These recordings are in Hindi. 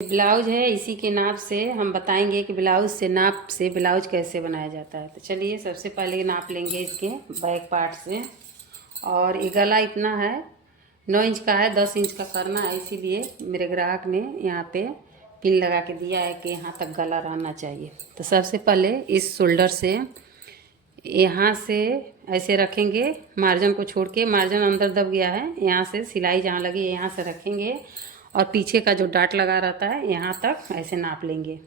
ब्लाउज है, इसी के नाप से हम बताएंगे कि ब्लाउज से नाप से ब्लाउज कैसे बनाया जाता है। तो चलिए सबसे पहले नाप लेंगे इसके बैक पार्ट से। और ये गला इतना है, 9 इंच का है, 10 इंच का करना है। इसीलिए मेरे ग्राहक ने यहाँ पे पिन लगा के दिया है कि यहाँ तक गला रहना चाहिए। तो सबसे पहले इस शोल्डर से यहाँ से ऐसे रखेंगे, मार्जिन को छोड़ के। मार्जिन अंदर दब गया है, यहाँ से सिलाई जहाँ लगी यहाँ से रखेंगे और पीछे का जो डाट लगा रहता है यहाँ तक ऐसे नाप लेंगे।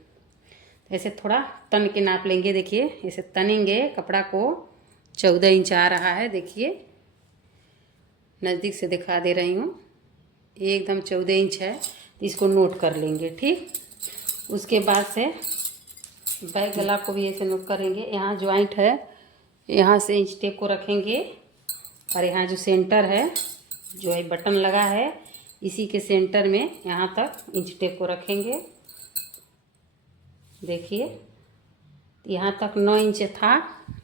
ऐसे थोड़ा तन के नाप लेंगे। देखिए ऐसे तनेंगे कपड़ा को। 14 इंच आ रहा है, देखिए नज़दीक से दिखा दे रही हूँ, एकदम 14 इंच है। तो इसको नोट कर लेंगे, ठीक। उसके बाद से बैक गला को भी ऐसे नोट करेंगे। यहाँ ज्वाइंट है, यहाँ से इंच टेप को रखेंगे और यहाँ जो सेंटर है, जो है बटन लगा है, इसी के सेंटर में यहाँ तक इंच टेप को रखेंगे। देखिए यहाँ तक 9 इंच था,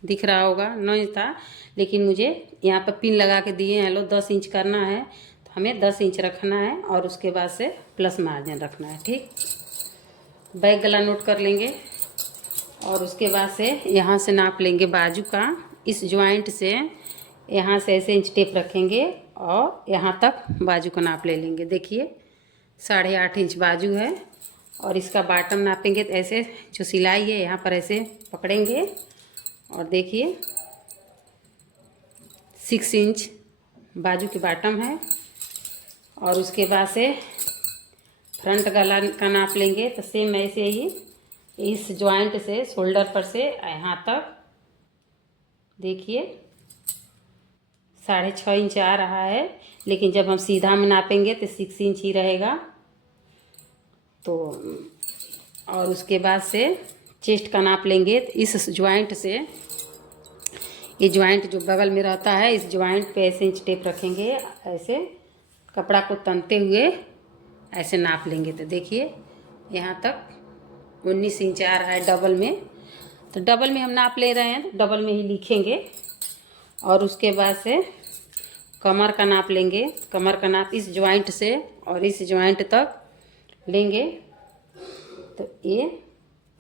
दिख रहा होगा 9 इंच था, लेकिन मुझे यहाँ पर पिन लगा के दिए हैं। लो 10 इंच करना है तो हमें 10 इंच रखना है और उसके बाद से प्लस मार्जिन रखना है, ठीक। बैक गला नोट कर लेंगे और उसके बाद से यहाँ से नाप लेंगे बाजू का। इस ज्वाइंट से यहाँ से ऐसे इंच टेप रखेंगे और यहाँ तक बाजू का नाप ले लेंगे। देखिए 8.5 इंच बाजू है और इसका बॉटम नापेंगे। तो ऐसे जो सिलाई है यहाँ पर ऐसे पकड़ेंगे और देखिए 6 इंच बाजू की बॉटम है। और उसके बाद से फ्रंट गला का नाप लेंगे। तो सेम ऐसे ही इस ज्वाइंट से शोल्डर पर से यहाँ तक देखिए 6.5 इंच आ रहा है, लेकिन जब हम सीधा में नापेंगे तो 6 इंच ही रहेगा। तो और उसके बाद से चेस्ट का नाप लेंगे। तो इस ज्वाइंट से, ये ज्वाइंट जो बगल में रहता है, इस ज्वाइंट पे ऐसे इंच टेप रखेंगे, ऐसे कपड़ा को तनते हुए ऐसे नाप लेंगे। तो देखिए यहाँ तक 19 इंच आ रहा है डबल में। तो डबल में हम नाप ले रहे हैं, तो डबल में ही लिखेंगे। और उसके बाद से कमर का नाप लेंगे। कमर का नाप इस ज्वाइंट से और इस ज्वाइंट तक लेंगे। तो ये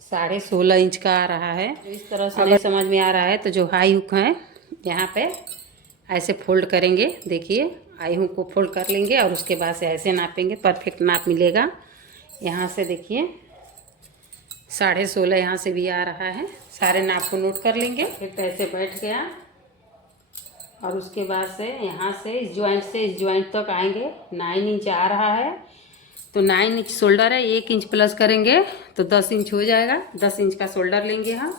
16.5 इंच का आ रहा है। इस तरह से अगर समझ में आ रहा है तो जो हाई हुक है यहाँ पे ऐसे फोल्ड करेंगे। देखिए हाई हुक को फोल्ड कर लेंगे और उसके बाद से ऐसे नापेंगे, परफेक्ट नाप मिलेगा। यहाँ से देखिए 16.5 यहाँ से भी आ रहा है। सारे नाप को नोट कर लेंगे। फिर ऐसे बैठ गया और उसके बाद से यहाँ से इस ज्वाइंट से इस ज्वाइंट तक आएंगे। 9 इंच आ रहा है, तो 9 इंच शोल्डर है, 1 इंच प्लस करेंगे तो 10 इंच हो जाएगा। 10 इंच का शोल्डर लेंगे हम।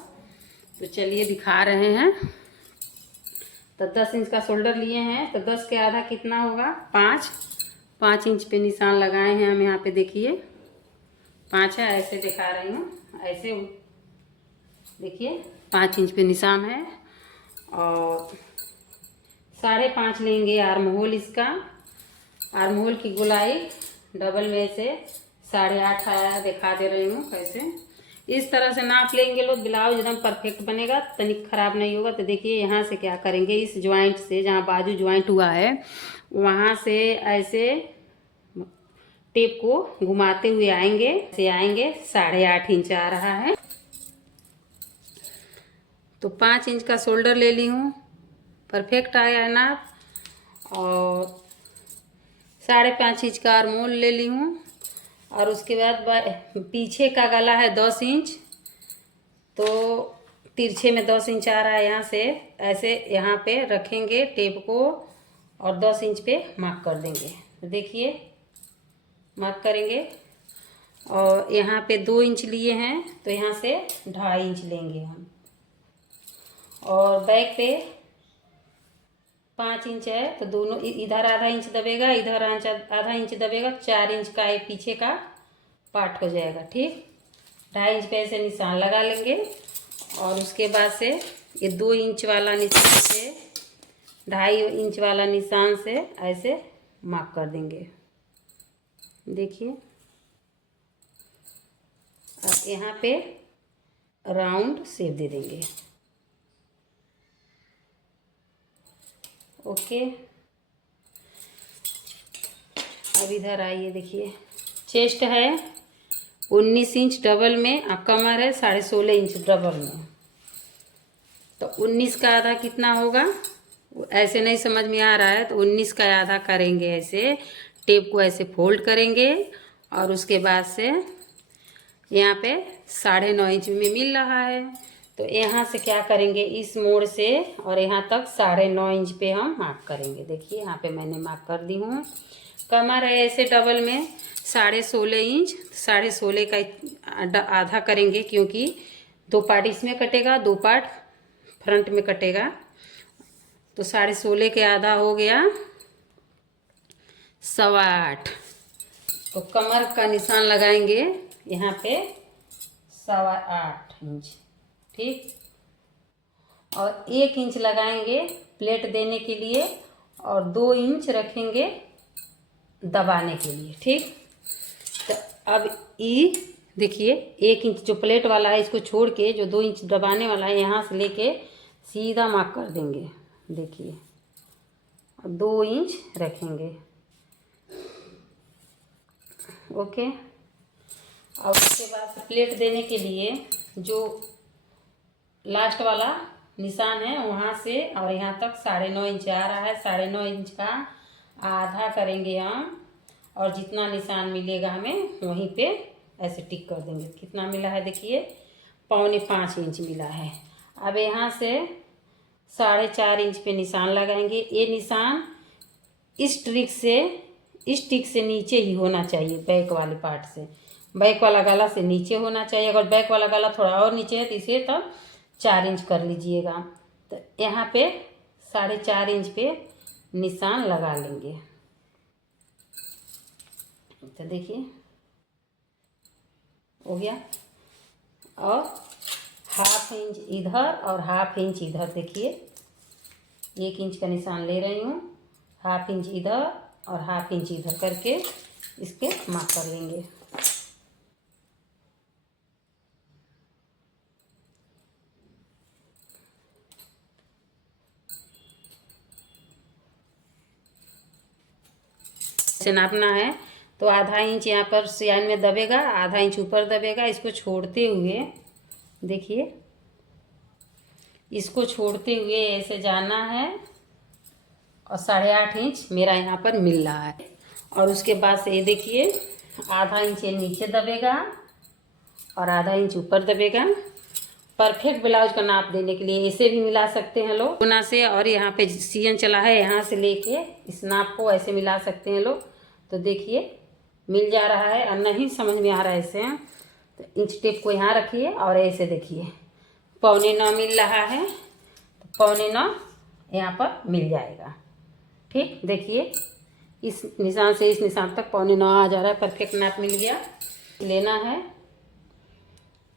तो चलिए दिखा रहे हैं। तो 10 इंच का शोल्डर लिए हैं, तो 10 के आधा कितना होगा? 5 इंच पे निशान लगाए हैं हम यहाँ पे। देखिए 5 है, ऐसे दिखा रही हूँ, ऐसे देखिए 5 इंच पे निशान है। और 5.5 लेंगे आर्म होल इसका। आर्म होल की गोलाई डबल में से 8.5 आया, दिखा दे रही हूँ कैसे। इस तरह से नाप लेंगे लोग, ब्लाउज एकदम परफेक्ट बनेगा, तनिक खराब नहीं होगा। तो देखिए यहाँ से क्या करेंगे, इस ज्वाइंट से जहाँ बाजू ज्वाइंट हुआ है वहाँ से ऐसे टेप को घुमाते हुए आएंगे, से आएंगे। 8.5 इंच आ रहा है, तो 5 इंच का शोल्डर ले ली हूँ, परफेक्ट आया है नाप। और 5.5 इंच का आर्म होल ले ली हूँ। और उसके बाद पीछे का गला है 10 इंच, तो तिरछे में 10 इंच आ रहा है। यहाँ से ऐसे यहाँ पे रखेंगे टेप को और 10 इंच पे मार्क कर देंगे। तो देखिए मार्क करेंगे और यहाँ पे 2 इंच लिए हैं, तो यहाँ से 2.5 इंच लेंगे हम। और बैक पे 5 इंच है, तो दोनों इधर आधा इंच दबेगा, इधर आधा इंच दबेगा। 4 इंच का एक पीछे का पार्ट हो जाएगा, ठीक। 2.5 इंच पे ऐसे निशान लगा लेंगे। और उसके बाद से ये 2 इंच वाला निशान से 2.5 इंच वाला निशान से ऐसे मार्क कर देंगे। देखिए और यहाँ पे राउंड शेप दे देंगे। ओके, अब इधर आइए। देखिए चेस्ट है 19 इंच डबल में, और कमर है 16.5 इंच डबल में। तो 19 का आधा कितना होगा, ऐसे नहीं समझ में आ रहा है तो 19 का आधा करेंगे, ऐसे टेप को ऐसे फोल्ड करेंगे और उसके बाद से यहाँ पे 9.5 इंच में मिल रहा है तो यहाँ से क्या करेंगे, इस मोड़ से और यहाँ तक 9.5 इंच पे हम मार्क करेंगे। देखिए यहाँ पे मैंने मार्क कर दी हूँ। कमर है ऐसे डबल में 16.5 इंच, 16.5 का आधा करेंगे क्योंकि 2 पार्ट इसमें कटेगा, 2 पार्ट फ्रंट में कटेगा। तो 16.5 के आधा हो गया 8.25। तो कमर का निशान लगाएंगे यहाँ पे 8.25 इंच, ठीक। और 1 इंच लगाएंगे प्लेट देने के लिए और 2 इंच रखेंगे दबाने के लिए, ठीक। तो अब देखिए 1 इंच जो प्लेट वाला है इसको छोड़ के जो 2 इंच दबाने वाला है यहाँ से लेके सीधा मार्क कर देंगे। देखिए 2 इंच रखेंगे, ओके। और उसके बाद प्लेट देने के लिए जो लास्ट वाला निशान है वहाँ से और यहाँ तक 9.5 इंच आ रहा है, 9.5 इंच का आधा करेंगे हम और जितना निशान मिलेगा हमें वहीं पे ऐसे टिक कर देंगे। कितना मिला है देखिए 4.25 इंच मिला है। अब यहाँ से 4.5 इंच पे निशान लगाएंगे। ये निशान इस टिक से नीचे ही होना चाहिए, बैक वाले पार्ट से, बैक वाला गला से नीचे होना चाहिए। अगर बैक वाला गला थोड़ा और नीचे है तो इसे तब 4 इंच कर लीजिएगा। तो यहाँ पे 4.5 इंच पे निशान लगा लेंगे। तो देखिए हो गया। और 1/2 इंच इधर और 1/2 इंच इधर, देखिए 1 इंच का निशान ले रही हूँ, 1/2 इंच इधर और 1/2 इंच इधर करके इसके मार्क कर लेंगे। से नापना है तो 1/2 इंच यहाँ पर सियान में दबेगा, 1/2 इंच ऊपर दबेगा। इसको छोड़ते हुए देखिए, इसको छोड़ते हुए ऐसे जाना है और 8.5 इंच मेरा यहाँ पर मिल रहा है। और उसके बाद से ये देखिए 1/2 इंच ये नीचे दबेगा और 1/2 इंच ऊपर दबेगा। परफेक्ट ब्लाउज का नाप देने के लिए ऐसे भी मिला सकते हैं लोग कोना से, और यहाँ पे सियन चला है यहाँ से लेके इस नाप को ऐसे मिला सकते हैं लोग। तो देखिए मिल जा रहा है। और नहीं समझ में आ रहा है ऐसे तो इंच टेप को यहाँ रखिए और ऐसे देखिए 9.25 मिल रहा है तो 9.25 यहाँ पर मिल जाएगा, ठीक। देखिए इस निशान से इस निशान तक 9.25 आ जा रहा है, परफेक्ट नाप मिल गया। लेना है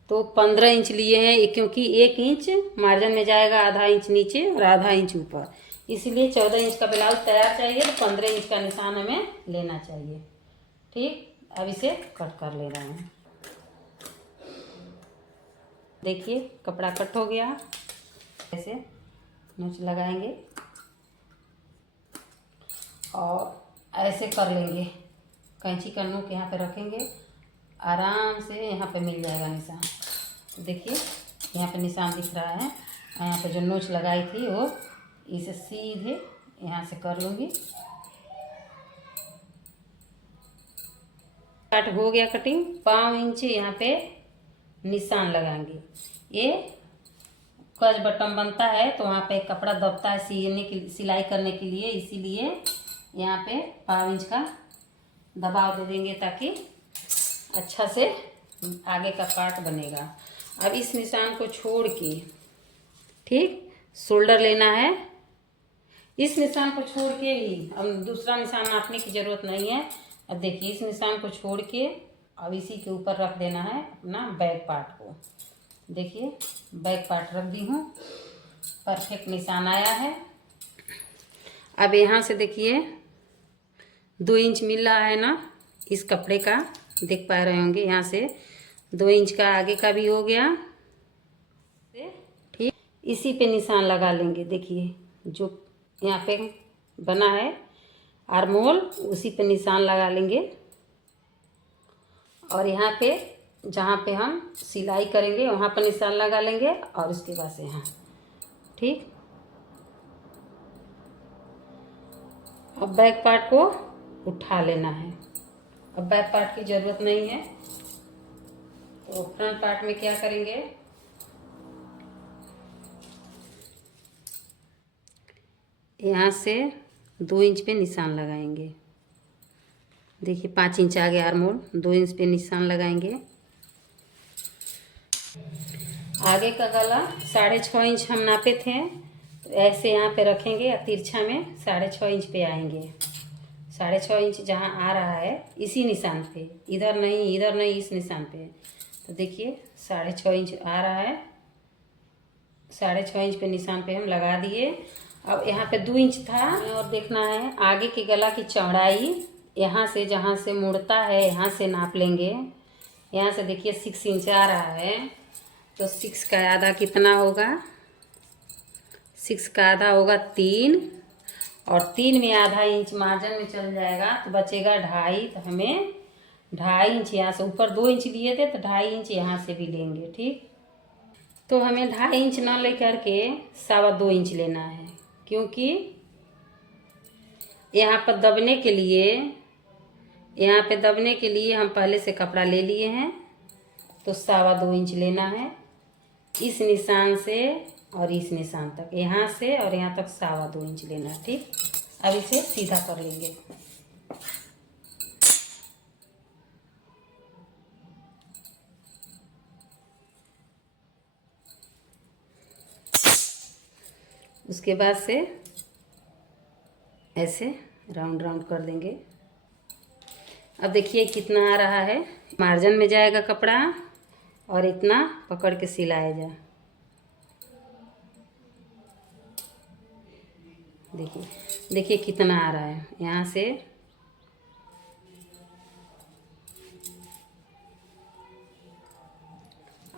तो 15 इंच लिए हैं क्योंकि 1 इंच मार्जिन में जाएगा, 1/2 इंच नीचे और 1/2 इंच ऊपर, इसलिए 14 इंच का ब्लाउज तैयार चाहिए तो 15 इंच का निशान हमें लेना चाहिए, ठीक। अब इसे कट कर ले रहे हैं। देखिए कपड़ा कट हो गया। ऐसे नोच लगाएंगे और ऐसे कर लेंगे। कैंची का नोक यहाँ पे रखेंगे, आराम से यहाँ पे मिल जाएगा निशान। देखिए यहाँ पे निशान दिख रहा है। यहाँ पे जो नोच लगाई थी वो इसे सीधे यहाँ से कर लूँगी। कट हो गया कटिंग। 5 इंच यहाँ पे निशान लगाएंगे। ये कज बटन बनता है तो वहाँ पे कपड़ा दबता है सीने की सिलाई करने के लिए, इसीलिए यहाँ पे 5 इंच का दबाव दे देंगे ताकि अच्छा से आगे का पार्ट बनेगा। अब इस निशान को छोड़ के, ठीक, शोल्डर लेना है। इस निशान को छोड़ के ही, अब दूसरा निशान नापने की ज़रूरत नहीं है। अब देखिए इस निशान को छोड़ के अब इसी के ऊपर रख देना है अपना बैक पार्ट को। देखिए बैक पार्ट रख दी हूँ, परफेक्ट निशान आया है। अब यहाँ से देखिए 2 इंच मिल रहा है ना इस कपड़े का, देख पा रहे होंगे। यहाँ से 2 इंच का आगे का भी हो गया, ठीक। इसी पे निशान लगा लेंगे। देखिए जो यहाँ पे बना है आर्म होल, उसी पे निशान लगा लेंगे और यहाँ पे जहाँ पे हम सिलाई करेंगे वहाँ पर निशान लगा लेंगे और उसके बाद से यहाँ। ठीक, अब बैक पार्ट को उठा लेना है। अब बैक पार्ट की ज़रूरत नहीं है, तो फ्रंट पार्ट में क्या करेंगे, यहाँ से 2 इंच पे निशान लगाएंगे। देखिए 5 इंच आ गया आर्म होल, 2 इंच पे निशान लगाएंगे। आगे का गला 6.5 इंच हम नापे थे, तो ऐसे यहाँ पे रखेंगे और तिरछा में 6.5 इंच पे आएंगे। 6.5 इंच जहाँ आ रहा है इसी निशान पे, इधर नहीं, इस निशान पे। तो देखिए 6.5 इंच आ रहा है, 6.5 इंच पे निशान पे हम लगा दिए। अब यहाँ पे 2 इंच था और देखना है आगे के गला की चौड़ाई। यहाँ से जहाँ से मुड़ता है यहाँ से नाप लेंगे। यहाँ से देखिए 6 इंच आ रहा है, तो 6 का आधा कितना होगा, 6 का आधा होगा 3, और 3 में आधा इंच मार्जिन में चल जाएगा तो बचेगा 2.5। तो हमें 2.5 इंच यहाँ से, ऊपर 2 इंच लिए थे तो 2.5 इंच यहाँ से भी लेंगे। ठीक, तो हमें 2.5 इंच ना लेकर के 2.25 इंच लेना है, क्योंकि यहाँ पर दबने के लिए, यहाँ पे दबने के लिए हम पहले से कपड़ा ले लिए हैं, तो 2.25 इंच लेना है। इस निशान से और इस निशान तक, यहाँ से और यहाँ तक 2.25 इंच लेना है। ठीक, अब इसे सीधा कर लेंगे। उसके बाद से ऐसे राउंड राउंड कर देंगे। अब देखिए कितना आ रहा है, मार्जिन में जाएगा कपड़ा और इतना पकड़ के सिलाया जा। देखिए कितना आ रहा है, यहाँ से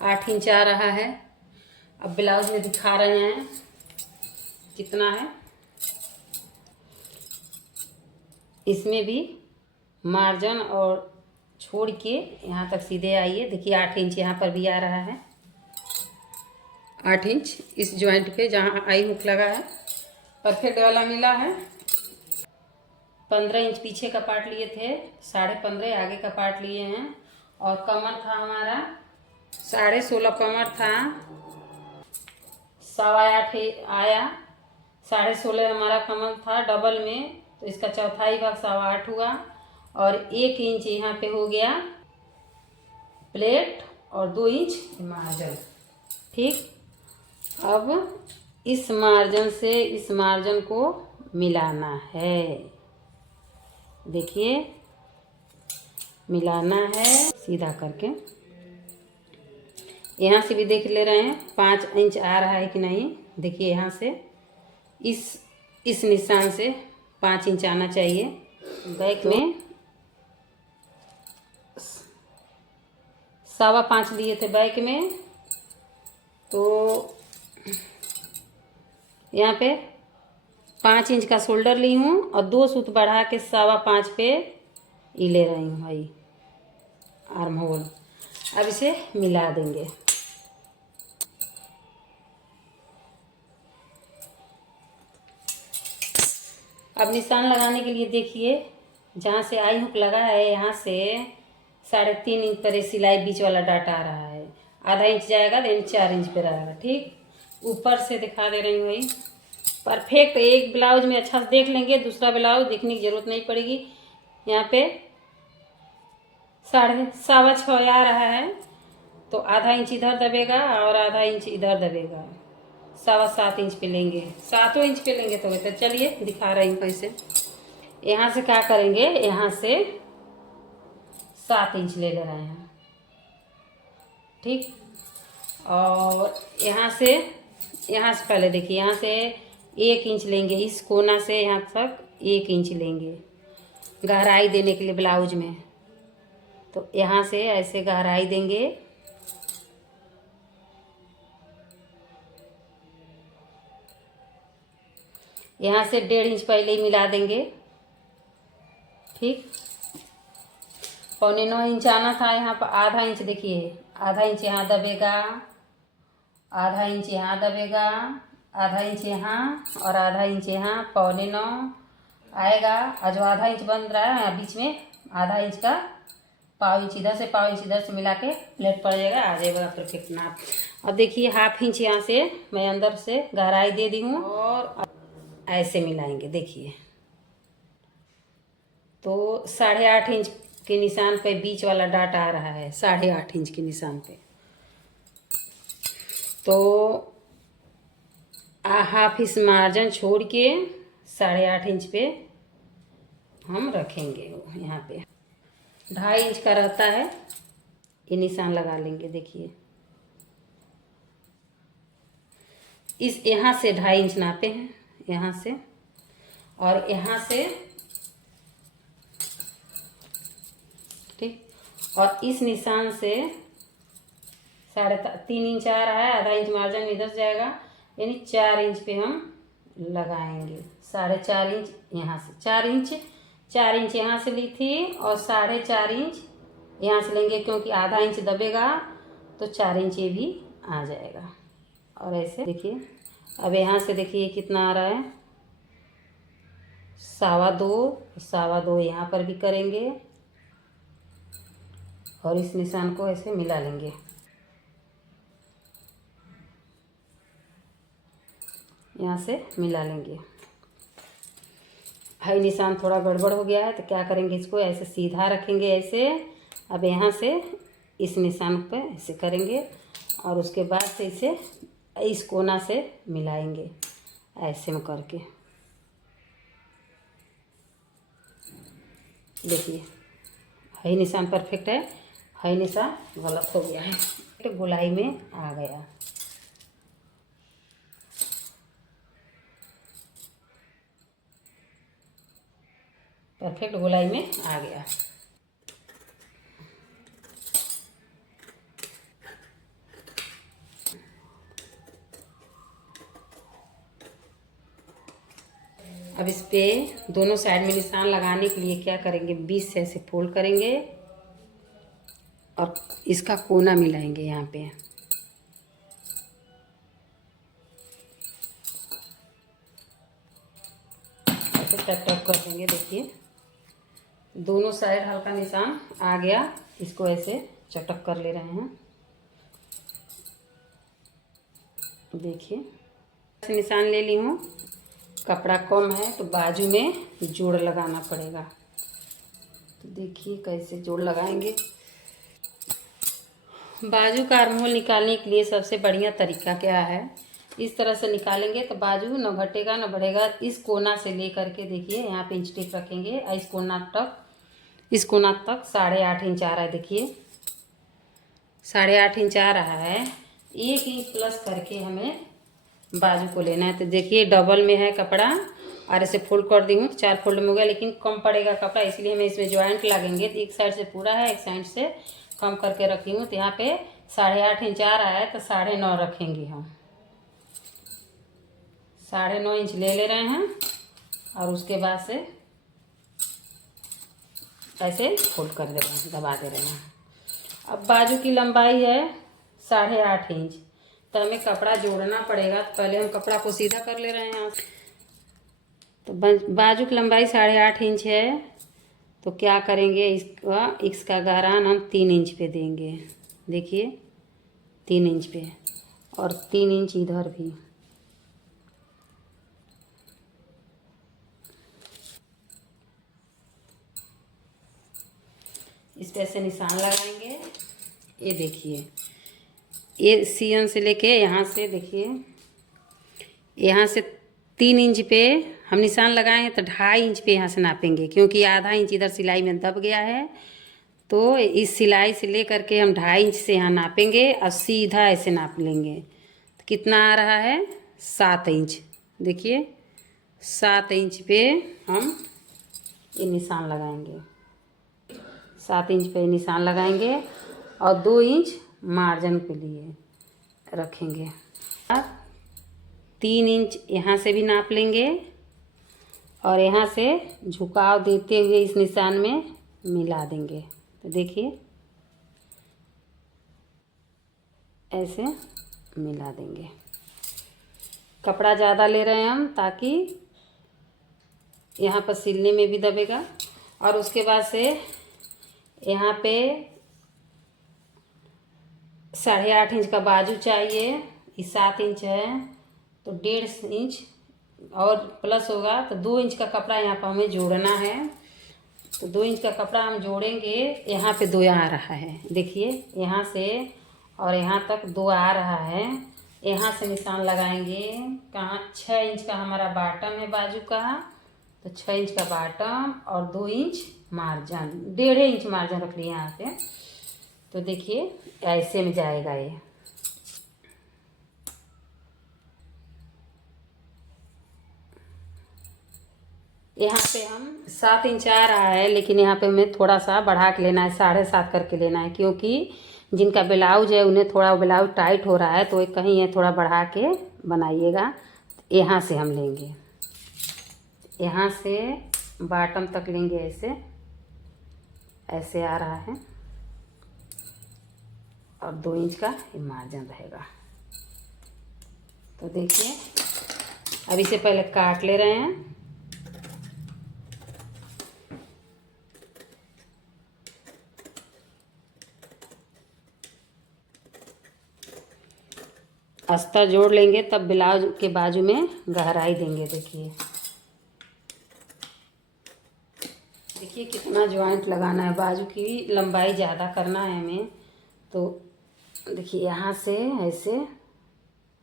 8 इंच आ रहा है। अब ब्लाउज में दिखा रहे हैं कितना है। इसमें भी मार्जिन और छोड़ के यहाँ तक सीधे आइए। देखिए 8 इंच यहाँ पर भी आ रहा है, 8 इंच इस जॉइंट पे जहाँ आई हुक लगा है, परफेक्ट वाला मिला है। 15 इंच पीछे का पार्ट लिए थे, 15.5 आगे का पार्ट लिए हैं, और कमर था हमारा 16.5 कमर था, 8.25 आया, 16.5 हमारा कमर था डबल में, तो इसका चौथाई भाग 8.25 हुआ, और 1 इंच यहाँ पे हो गया प्लेट और 2 इंच मार्जिन। ठीक, अब इस मार्जिन से इस मार्जिन को मिलाना है। देखिए मिलाना है सीधा करके। यहाँ से भी देख ले रहे हैं 5 इंच आ रहा है कि नहीं। देखिए यहाँ से इस निशान से 5 इंच आना चाहिए। बैक में 5.25 लिए थे बैक में, तो यहाँ पे 5 इंच का शोल्डर ली हूँ और 2 सूत बढ़ा के 5.25 पे ये ले रही हूँ भाई आर्म होल। अब इसे मिला देंगे। अब निशान लगाने के लिए देखिए जहाँ से आई हुक लगा है यहाँ से 3.5 इंच पर सिलाई बीच वाला डाट आ रहा है, आधा इंच जाएगा तो 4 इंच पे रहेगा। ठीक, ऊपर से दिखा दे रही हूँ भाई परफेक्ट। एक ब्लाउज में अच्छा से देख लेंगे, दूसरा ब्लाउज देखने की जरूरत नहीं पड़ेगी। यहाँ पे 6.25 आ रहा है, तो आधा इंच इधर दबेगा और आधा इंच इधर दबेगा, 7.25 इंच पे लेंगे, 7 इंच पे लेंगे। तो चलिए दिखा रही हूँ कैसे। यहाँ से क्या करेंगे, यहाँ से 7 इंच ले रहे हैं। ठीक, और यहाँ से पहले देखिए यहाँ से 1 इंच लेंगे, इस कोना से यहाँ तक 1 इंच लेंगे गहराई देने के लिए ब्लाउज में। तो यहाँ से ऐसे गहराई देंगे, यहाँ से 1.5 इंच पहले ही मिला देंगे। ठीक, 9.25 इंच आना था, यहाँ पर आधा इंच देखिए, आधा इंच यहाँ दबेगा, आधा इंच यहाँ दबेगा, आधा इंच यहाँ और आधा इंच यहाँ, 9.25 आएगा। और जो आधा इंच बन रहा है यहाँ बीच में, आधा इंच का पाव इंच इधर से, पाव इंच इधर से मिला के प्लेट पड़ जाएगा, आ जाएगा परफेक्ट नाप। अब देखिए 1/2 इंच यहाँ से मैं अंदर से गहराई दे दी हूँ और ऐसे मिलाएंगे। देखिए तो 8.5 इंच के निशान पे बीच वाला डाट आ रहा है, 8.5 इंच के निशान पे। तो 1/2 इंच मार्जिन छोड़ के 8.5 इंच पे हम रखेंगे। यहाँ पे 2.5 इंच का रहता है, ये निशान लगा लेंगे। देखिए इस यहाँ से 2.5 इंच नापे हैं, यहाँ से, और यहाँ से ठीक, और इस निशान से 3.5 इंच आ रहा है, आधा इंच मार्जिन इधर जाएगा, यानी 4 इंच पे हम लगाएंगे। 4.5 इंच यहाँ से, 4 इंच यहाँ से ली थी और 4.5 इंच यहाँ से लेंगे, क्योंकि आधा इंच दबेगा तो 4 इंच ये भी आ जाएगा। और ऐसे देखिए, अब यहाँ से देखिए कितना आ रहा है, 2.25 यहाँ पर भी करेंगे और इस निशान को ऐसे मिला लेंगे। यहाँ से मिला लेंगे। भाई निशान थोड़ा गड़बड़ हो गया है तो क्या करेंगे, इसको ऐसे सीधा रखेंगे ऐसे। अब यहाँ से इस निशान पे ऐसे करेंगे और उसके बाद से इसे इस कोना से मिलाएंगे ऐसे में करके। देखिए हाई निशान परफेक्ट है, हाई निशान गलत हो गया है, तो गोलाई में आ गया। परफेक्ट गोलाई में आ गया। अब इस पे दोनों साइड में निशान लगाने के लिए क्या करेंगे, 20 से ऐसे फोल्ड करेंगे और इसका कोना मिलाएंगे यहाँ पे। ऐसे टक टक कर देंगे। देखिए दोनों साइड हल्का निशान आ गया, इसको ऐसे चटक कर ले रहे हैं। देखिए निशान ले ली हूँ, कपड़ा कम है तो बाजू में जोड़ लगाना पड़ेगा। तो देखिए कैसे जोड़ लगाएंगे। बाजू का आर्महोल निकालने के लिए सबसे बढ़िया तरीका क्या है, इस तरह से निकालेंगे तो बाजू न घटेगा न बढ़ेगा। इस कोना से ले करके देखिए यहाँ पे इंच टेप रखेंगे, इस कोना तक 8.5 इंच आ रहा है। देखिए 8.5 इंच आ रहा है, 1 इंच प्लस करके हमें बाजू को लेना है। तो देखिए डबल में है कपड़ा और ऐसे फोल्ड कर दी हूँ, 4 फोल्ड में हो गया, लेकिन कम पड़ेगा कपड़ा, इसलिए हमें इसमें ज्वाइंट लगेंगे। तो एक साइड से पूरा है, एक साइड से कम करके रखी हूँ। तो यहाँ पे 8.5 इंच आ रहा है तो 9.5 रखेंगे हम। 9.5 इंच ले रहे हैं और उसके बाद से ऐसे फोल्ड कर दे रहे हैं, दबा दे रहे हैं। अब बाजू की लंबाई है 8.5 इंच, तो हमें कपड़ा जोड़ना पड़ेगा। तो पहले हम कपड़ा को सीधा कर ले रहे हैं। तो बाजू की लंबाई 8.5 इंच है, तो क्या करेंगे, इसका गहरान हम 3 इंच पे देंगे। देखिए 3 इंच पे, और 3 इंच इधर भी। इस पे से निशान लगाएंगे। ये देखिए ये सियन से लेके यहाँ से, देखिए यहाँ से 3 इंच पे हम निशान लगाए हैं, तो 2.5 इंच पे यहाँ से नापेंगे, क्योंकि आधा इंच इधर सिलाई में दब गया है। तो इस सिलाई से ले करके हम 2.5 इंच से यहाँ नापेंगे और सीधा ऐसे नाप लेंगे। तो कितना आ रहा है, 7 इंच। देखिए 7 इंच पे हम ये निशान लगाएंगे, 7 इंच पे निशान लगाएंगे और 2 इंच मार्जिन के लिए रखेंगे। अब 3 इंच यहाँ से भी नाप लेंगे और यहाँ से झुकाव देते हुए इस निशान में मिला देंगे। तो देखिए ऐसे मिला देंगे। कपड़ा ज़्यादा ले रहे हैं हम ताकि यहाँ पर सिलने में भी दबेगा। और उसके बाद से यहाँ पे 8.5 इंच का बाजू चाहिए, ये 7 इंच है तो 1.5 इंच और प्लस होगा तो 2 इंच का कपड़ा यहाँ पर हमें जोड़ना है। तो 2 इंच का कपड़ा हम जोड़ेंगे। यहाँ पे 2 आ रहा है, देखिए यहाँ से और यहाँ तक 2 आ रहा है। यहाँ से निशान लगाएंगे कहाँ, 6 इंच का हमारा बॉटम है बाजू का, तो 6 इंच का बॉटम और 2 इंच मार्जिन, 1.5 इंच मार्जिन रख लिया यहाँ पे। तो देखिए ऐसे में जाएगा ये। यहाँ पे हम 7 इंच आ रहा है, लेकिन यहाँ पे हमें थोड़ा सा बढ़ा के लेना है, 7.5 करके लेना है, क्योंकि जिनका ब्लाउज है उन्हें थोड़ा ब्लाउज टाइट हो रहा है तो कहीं ये थोड़ा बढ़ा के बनाइएगा। यहाँ से हम लेंगे, यहाँ से बॉटम तक लेंगे, ऐसे ऐसे आ रहा है और 2 इंच का ये मार्जिन रहेगा। तो देखिए अब इसे पहले काट ले रहे हैं। अस्तर जोड़ लेंगे तब ब्लाउज के बाजू में गहराई देंगे। देखिए कितना जॉइंट लगाना है, बाजू की लंबाई ज़्यादा करना है हमें। तो देखिए यहाँ से ऐसे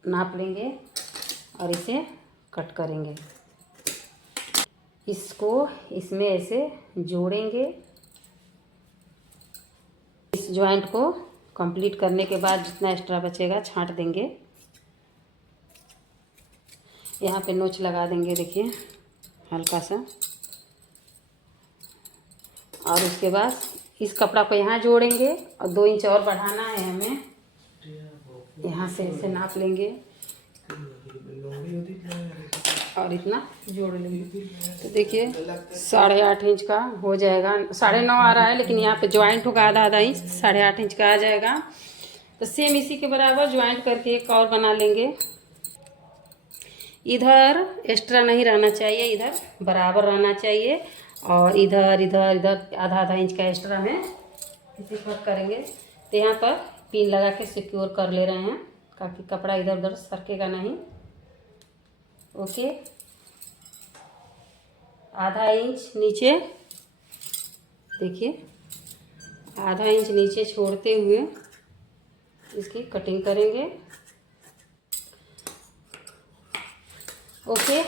नाप लेंगे और इसे कट करेंगे, इसको इसमें ऐसे जोड़ेंगे। इस जॉइंट को कंप्लीट करने के बाद जितना एक्स्ट्रा बचेगा छांट देंगे। यहाँ पे नोच लगा देंगे, देखिए हल्का सा। और उसके बाद इस कपड़ा को यहाँ जोड़ेंगे और 2 इंच और बढ़ाना है हमें। यहाँ से ऐसे नाप लेंगे और इतना जोड़ लेंगे। तो देखिए 8.5 इंच का हो जाएगा, 9.5 आ रहा है लेकिन यहाँ पे ज्वाइंट होगा आधा इंच, 8.5 इंच का आ जाएगा। तो सेम इसी के बराबर ज्वाइंट करके एक और बना लेंगे। इधर एक्स्ट्रा नहीं रहना चाहिए, इधर बराबर रहना चाहिए और इधर इधर इधर आधा इंच का एक्स्ट्रा में इसे कट करेंगे। तो यहाँ पर पिन लगा के सिक्योर कर ले रहे हैं ताकि कपड़ा इधर उधर सरकेगा नहीं। ओके, आधा इंच नीचे, देखिए आधा इंच नीचे छोड़ते हुए इसकी कटिंग करेंगे। ओके,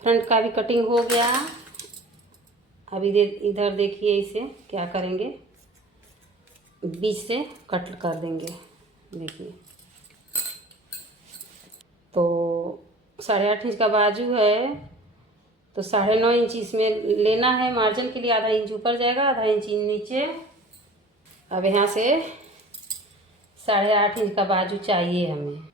फ्रंट का भी कटिंग हो गया। अब इधर देखिए इसे क्या करेंगे, बीच से कट कर देंगे। देखिए तो 8.5 इंच का बाजू है तो 9.5 इंच इसमें लेना है मार्जिन के लिए। आधा इंच ऊपर जाएगा, आधा इंच नीचे। अब यहाँ से 8.5 इंच का बाजू चाहिए हमें,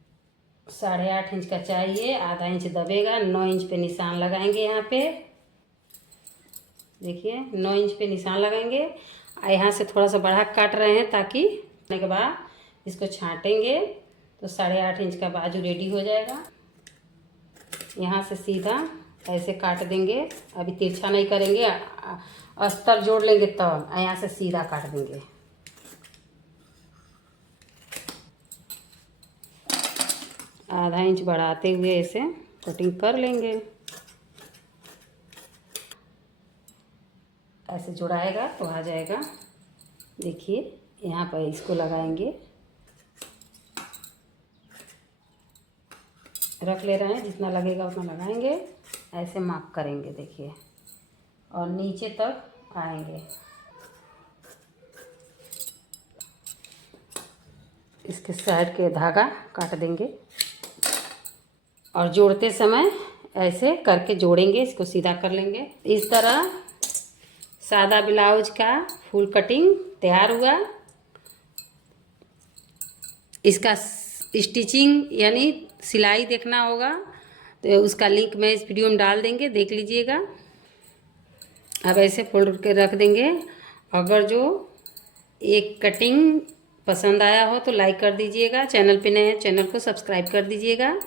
8.5 इंच का चाहिए, आधा इंच दबेगा। 9 इंच पे निशान लगाएंगे यहाँ पे, देखिए 9 इंच पे निशान लगाएंगे। यहाँ से थोड़ा सा बढ़ा काट रहे हैं ताकि के बाद इसको छांटेंगे तो 8.5 इंच का बाजू रेडी हो जाएगा। यहाँ से सीधा ऐसे काट देंगे, अभी तिरछा नहीं करेंगे, अस्तर जोड़ लेंगे तब यहाँ से सीधा काट देंगे। आधा इंच बढ़ाते हुए ऐसे कटिंग कर लेंगे। ऐसे जुड़ाएगा तो आ जाएगा। देखिए यहाँ पर इसको लगाएंगे, रख ले रहे हैं, जितना लगेगा उतना लगाएंगे। ऐसे मार्क करेंगे देखिए और नीचे तक आएंगे। इसके साइड के धागा काट देंगे और जोड़ते समय ऐसे करके जोड़ेंगे, इसको सीधा कर लेंगे। इस तरह सादा ब्लाउज का फुल कटिंग तैयार हुआ। इसका स्टिचिंग यानी सिलाई देखना होगा तो उसका लिंक मैं इस वीडियो में डाल देंगे, देख लीजिएगा। अब ऐसे फोल्ड करके रख देंगे अगर जो एक कटिंग पसंद आया हो तो लाइक कर दीजिएगा, चैनल पे नए हैं चैनल को सब्सक्राइब कर दीजिएगा।